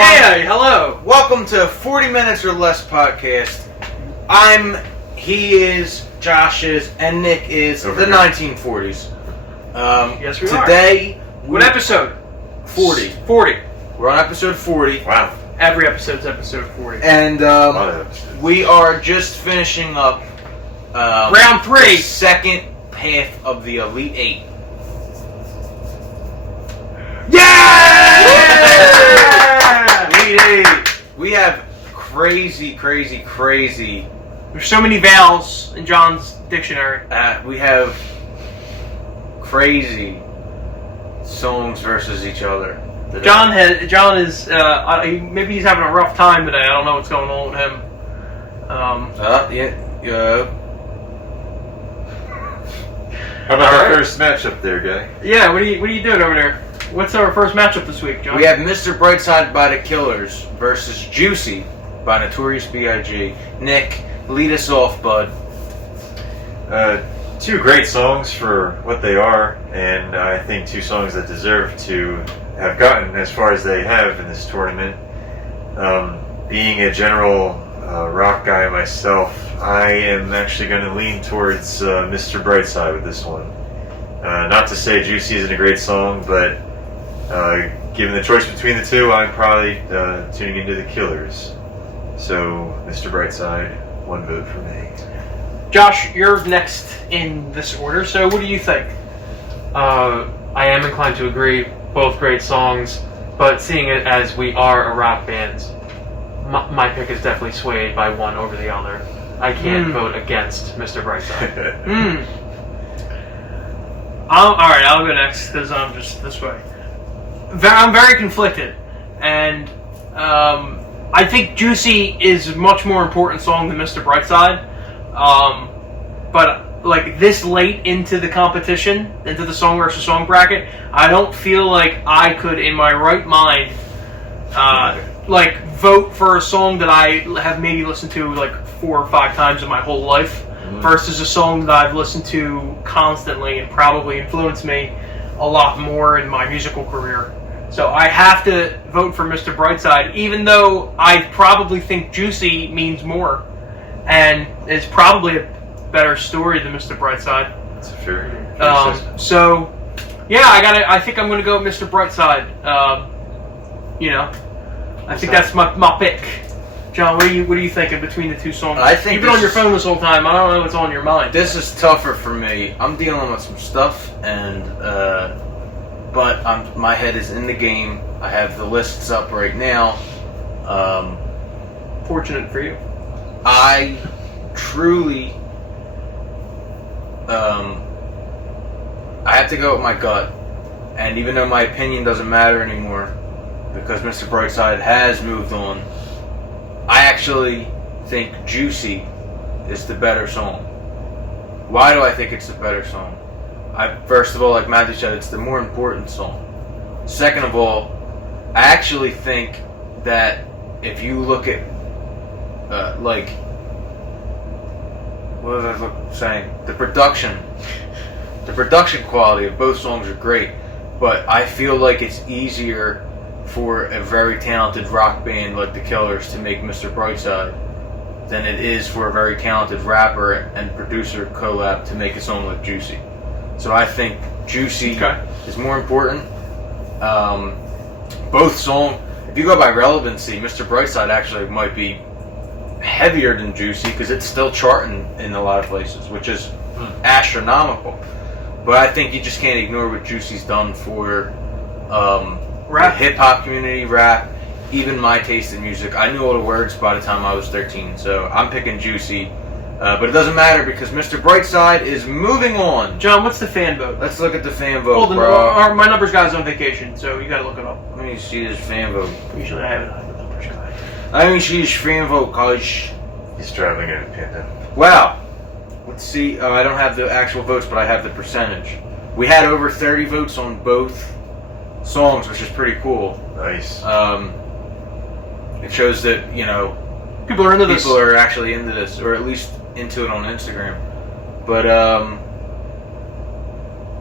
everyone. Hey, hello. Welcome to 40 Minutes or Less podcast. He is, Josh is, and Nick is Over the here. 1940s. Yes, we are. Today, What episode? 40. 40. We're on episode 40. Wow. Every episode's episode 40. And A lot of episodes. we are just finishing up Round 3. the second half of the Elite 8. Yeah! Elite 8. We have crazy. There's so many vowels in John's dictionary. We have crazy songs versus each other. John is maybe he's having a rough time today. I don't know what's going on with him. Yeah. How about All that right. first matchup there, guy? Yeah, what are you doing over there? What's our first matchup this week, John? We have Mr. Brightside by The Killers versus Juicy by Notorious B.I.G. Nick, lead us off, bud. Two great songs for what they are, and I think two songs that deserve to have gotten as far as they have in this tournament. Being a general rock guy myself, I am actually going to lean towards Mr. Brightside with this one. Not to say Juicy isn't a great song, but given the choice between the two, I'm probably tuning into The Killers. So, Mr. Brightside, one vote for me. Josh, you're next in this order. So what do you think? I am inclined to agree. Both great songs, but seeing it as we are a rock band, my pick is definitely swayed by one over the other. I can't vote against Mr. Brightside. Alright, I'll go next because I'm just this way. I'm very conflicted, and I think Juicy is a much more important song than Mr. Brightside. But like this late into the competition, into the song versus song bracket, I don't feel like I could, in my right mind, like vote for a song that I have maybe listened to like 4 or 5 times in my whole life, versus a song that I've listened to constantly and probably influenced me a lot more in my musical career. So I have to vote for Mr. Brightside, even though I probably think Juicy means more and is probably a better story than Mr. Brightside. That's a fair assessment. So, yeah, I think I'm gonna go with Mr. Brightside. I think that's my pick. John, what are you thinking between the two songs? I think you've been on this your is- phone this whole time. I don't know what's on your mind. This is tougher for me. I'm dealing with some stuff, and but my head is in the game. I have the lists up right now. Fortunate for you. I truly, I have to go with my gut, and even though my opinion doesn't matter anymore, because Mr. Brightside has moved on, I actually think Juicy is the better song. Why do I think it's the better song? First of all, like Matthew said, it's the more important song. Second of all, I actually think that if you look at, what was I saying? The production quality of both songs are great, but I feel like it's easier for a very talented rock band like The Killers to make Mr. Brightside than it is for a very talented rapper and producer collab to make a song like Juicy. So I think Juicy is more important. Both songs, if you go by relevancy, Mr. Brightside actually might be heavier than Juicy because it's still charting in a lot of places, which is astronomical. But I think you just can't ignore what Juicy's done for the hip-hop community, rap, even my taste in music. I knew all the words by the time I was 13, so I'm picking Juicy. But it doesn't matter because Mr. Brightside is moving on. John, what's the fan vote? Let's look at the fan vote, bro. My numbers guy's on vacation, so you gotta look it up. Let me see this fan vote. Usually I have it on the numbers guy. Let me see this fan vote, cuz. He's traveling in a pandemic. Wow. Let's see. I don't have the actual votes, but I have the percentage. We had over 30 votes on both songs, which is pretty cool. Nice. It shows that, People are into this. people are actually into this, or at least into it on Instagram. But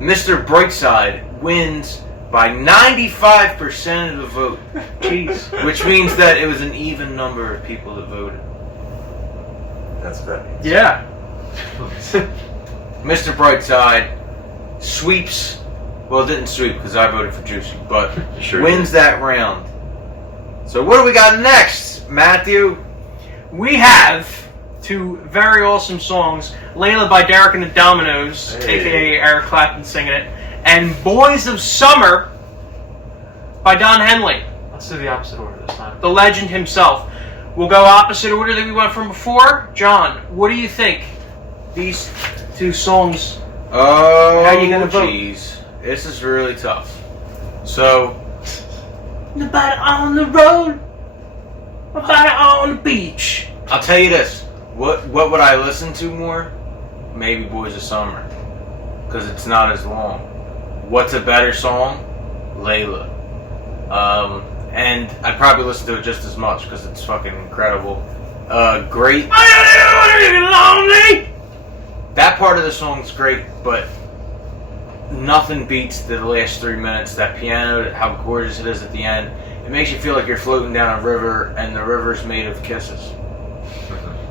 Mr. Brightside wins by 95% of the vote, Jeez. which means that it was an even number of people that voted. That's what that means. Yeah. Mr. Brightside sweeps. Well, it didn't sweep because I voted for Juicy, but Sure wins did. that round. So what do we got next, Matthew? We have two very awesome songs. Layla by Derek and the Dominoes, Hey. a.k.a. Eric Clapton singing it. And Boys of Summer by Don Henley, Let's do the opposite order this time. the legend himself. We'll go opposite order that we went from before. John, what do you think? These two songs. Oh, How you gonna vote? jeez. This is really tough. So, Nobody on the road, nobody on the beach. I'll tell you this. What would I listen to more? Maybe Boys of Summer. Because it's not as long. What's a better song? Layla. And I'd probably listen to it just as much because it's fucking incredible. Great. That part of the song's great, but nothing beats the last 3 minutes. That piano, how gorgeous it is at the end. It makes you feel like you're floating down a river, and the river's made of kisses.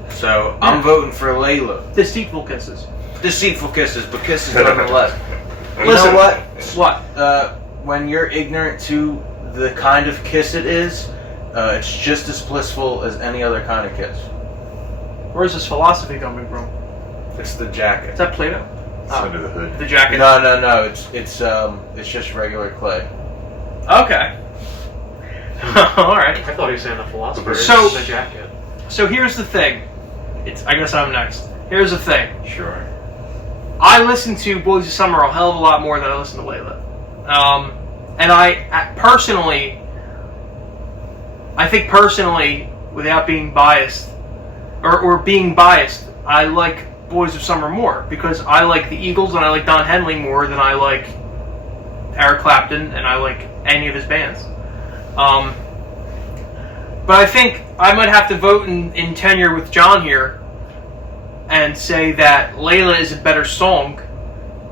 So I'm voting for Layla. Deceitful kisses. Deceitful kisses, but kisses nonetheless. You Listen, know what? What? When you're ignorant to the kind of kiss it is, it's just as blissful as any other kind of kiss. Where's this philosophy coming from? It's the jacket. Is that Plato? It's under the hood. The jacket. No. It's just regular clay. Okay. All right. I thought he was saying the philosopher. So- the jacket. So here's the thing. I guess I'm next. Here's the thing. Sure. I listen to Boys of Summer a hell of a lot more than I listen to Layla. And I think personally, without being biased, or being biased, I like Boys of Summer more because I like the Eagles and I like Don Henley more than I like Eric Clapton and I like any of his bands. But I think I might have to vote in tenure with John here and say that Layla is a better song,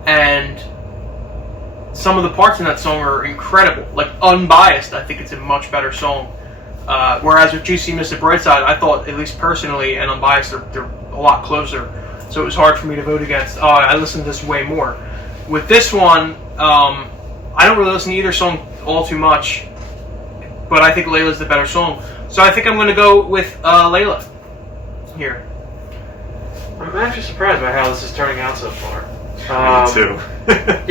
and some of the parts in that song are incredible. Like, unbiased, I think it's a much better song. Whereas with Juicy Mr. Brightside, I thought, at least personally and unbiased, they're a lot closer. So it was hard for me to vote against. I listened to this way more. With this one, I don't really listen to either song all too much, but I think Layla's the better song. So I think I'm going to go with Layla here. I'm actually surprised by how this is turning out so far. Me too.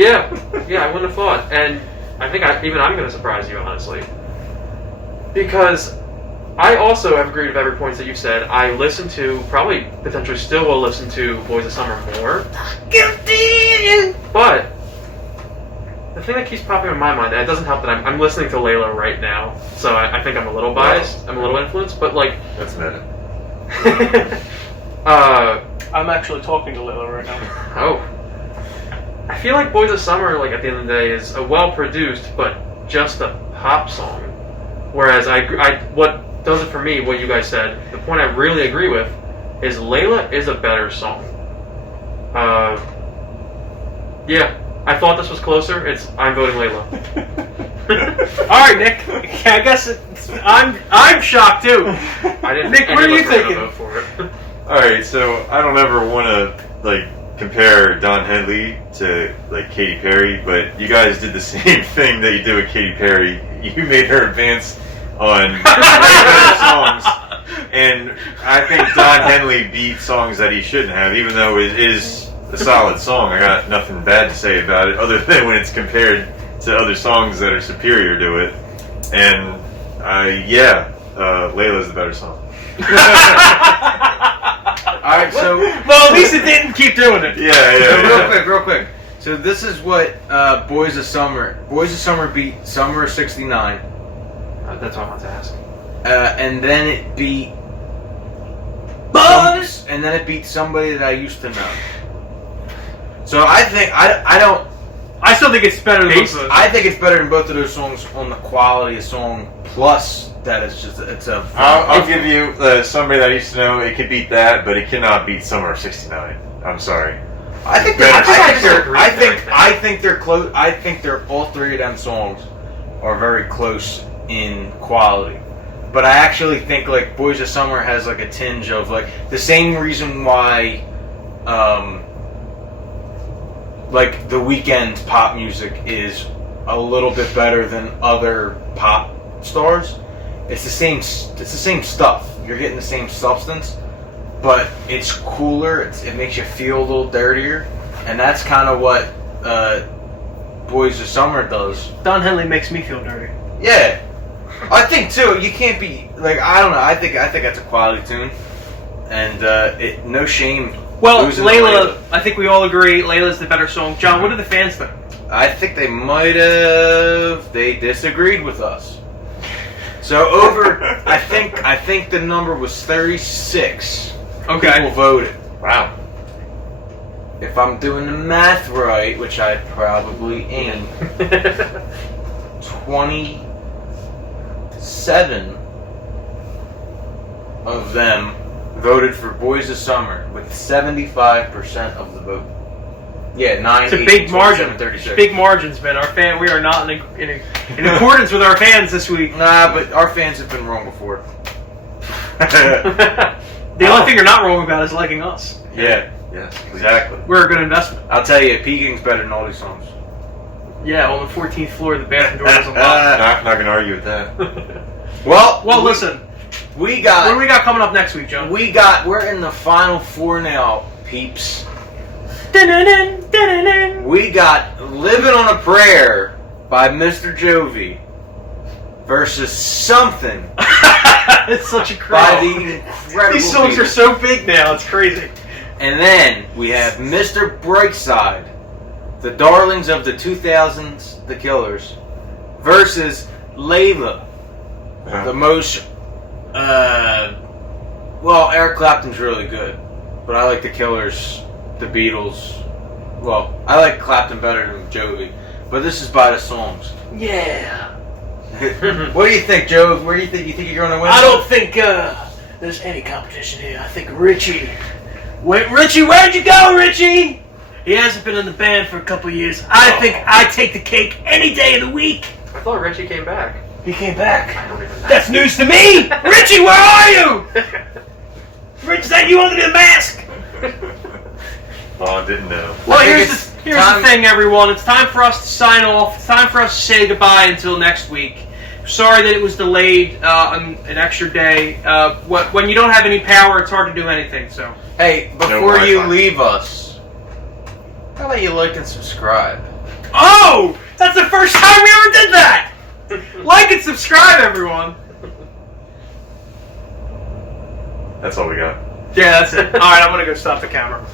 Yeah, I wouldn't have thought, and I think I'm going to surprise you, honestly, because I also have agreed with every point that you said. I listen to, probably potentially still will listen to Boys of Summer more, but the thing that keeps popping in my mind, and it doesn't help that I'm listening to Layla right now, so I think I'm a little biased, I'm a little influenced, but like, That's meta. I'm actually talking to Layla right now. Oh. I feel like Boys of Summer, like, at the end of the day, is a well-produced, but just a pop song. Whereas what does it for me, what you guys said, the point I really agree with, is Layla is a better song. Yeah, I thought this was closer. I'm voting Layla. All right, Nick. I guess I'm shocked too. I didn't Nick, think what are any you of us were gonna thinking? vote for it. Alright, so I don't ever want to, like, compare Don Henley to, like, Katy Perry, but you guys did the same thing that you did with Katy Perry. You made her advance on way better songs, and I think Don Henley beat songs that he shouldn't have, even though it is a solid song. I got nothing bad to say about it, other than when it's compared to other songs that are superior to it. And, Layla's the better song. Alright, so Well, at least it didn't keep doing it. Yeah. real quick. So this is what Boys of Summer beat Summer of '69, That's what I want to ask. and then it beat Buzz! and then it beat somebody that I used to know. So I think I don't. I still think it's better than both of those. I think it's better than both of those songs on the quality of song, plus that it's a. I'll give you somebody that I used to know. It could beat that, but it cannot beat Summer of '69. I'm sorry. I think Better. I think they're close. I think they're all three of them songs are very close in quality. But I actually think like Boys of Summer has like a tinge of like the same reason why like The Weeknd's pop music is a little bit better than other pop stars. It's the same stuff. You're getting the same substance, but it's cooler. It makes you feel a little dirtier, and that's kind of what Boys of Summer does. Don Henley makes me feel dirty. Yeah, I think too. You can't be like I don't know. I think that's a quality tune, and no shame. Well, losing to Layla, I think we all agree Layla's the better song. John, what do the fans think? I think they might have. They disagreed with us. So over, I think the number was 36. Okay. People voted. Wow. If I'm doing the math right, which I probably am, 27 of them voted for Boys of Summer with 75% of the vote. Yeah, 9. It's a big margin. 36. Big margins, man. We are not in accordance with our fans this week. Nah, but our fans have been wrong before. The only thing you're not wrong about is liking us. Yeah, Yes, exactly. We're a good investment. I'll tell you, Peeking's better than all these songs. Yeah, on the 14th floor, the bathroom door was unlocked. Not gonna argue with that. Well, Listen. we What got do we got coming up next week, John? we're in the final four now, peeps. Dun-dun-dun, We got "Living on a Prayer" by Mr. Jovi versus "Something" It's such a by crazy. the incredible These songs are Beatles. so big now, it's crazy. And then we have Mr. Brightside, the darlings of the 2000s, the Killers, versus Layla, the most. Well, Eric Clapton's really good, but I like the Killers, the Beatles. Well, I like Clapton better than Jovi, but this is by the songs. Yeah. What do you think, Joe? Where do you think you're going to win? I don't think there's any competition here. I think Richie. Wait, Richie, where'd you go, Richie? He hasn't been in the band for a couple years. I think I take the cake any day of the week. I thought Richie came back. He came back. I don't even know. That's news to me! Richie, where are you? Rich, is that you under the mask? Oh, I didn't know. Well, I think here's it's the time- thing, everyone. It's time for us to sign off. It's time for us to say goodbye until next week. Sorry that it was delayed an extra day. When you don't have any power, it's hard to do anything. So, Hey, before you Wi-Fi. leave us, how about you like and subscribe? oh, that's the first time we ever did that. Like and subscribe, everyone. That's all we got. Yeah, that's it. All right, I'm gonna go stop the camera.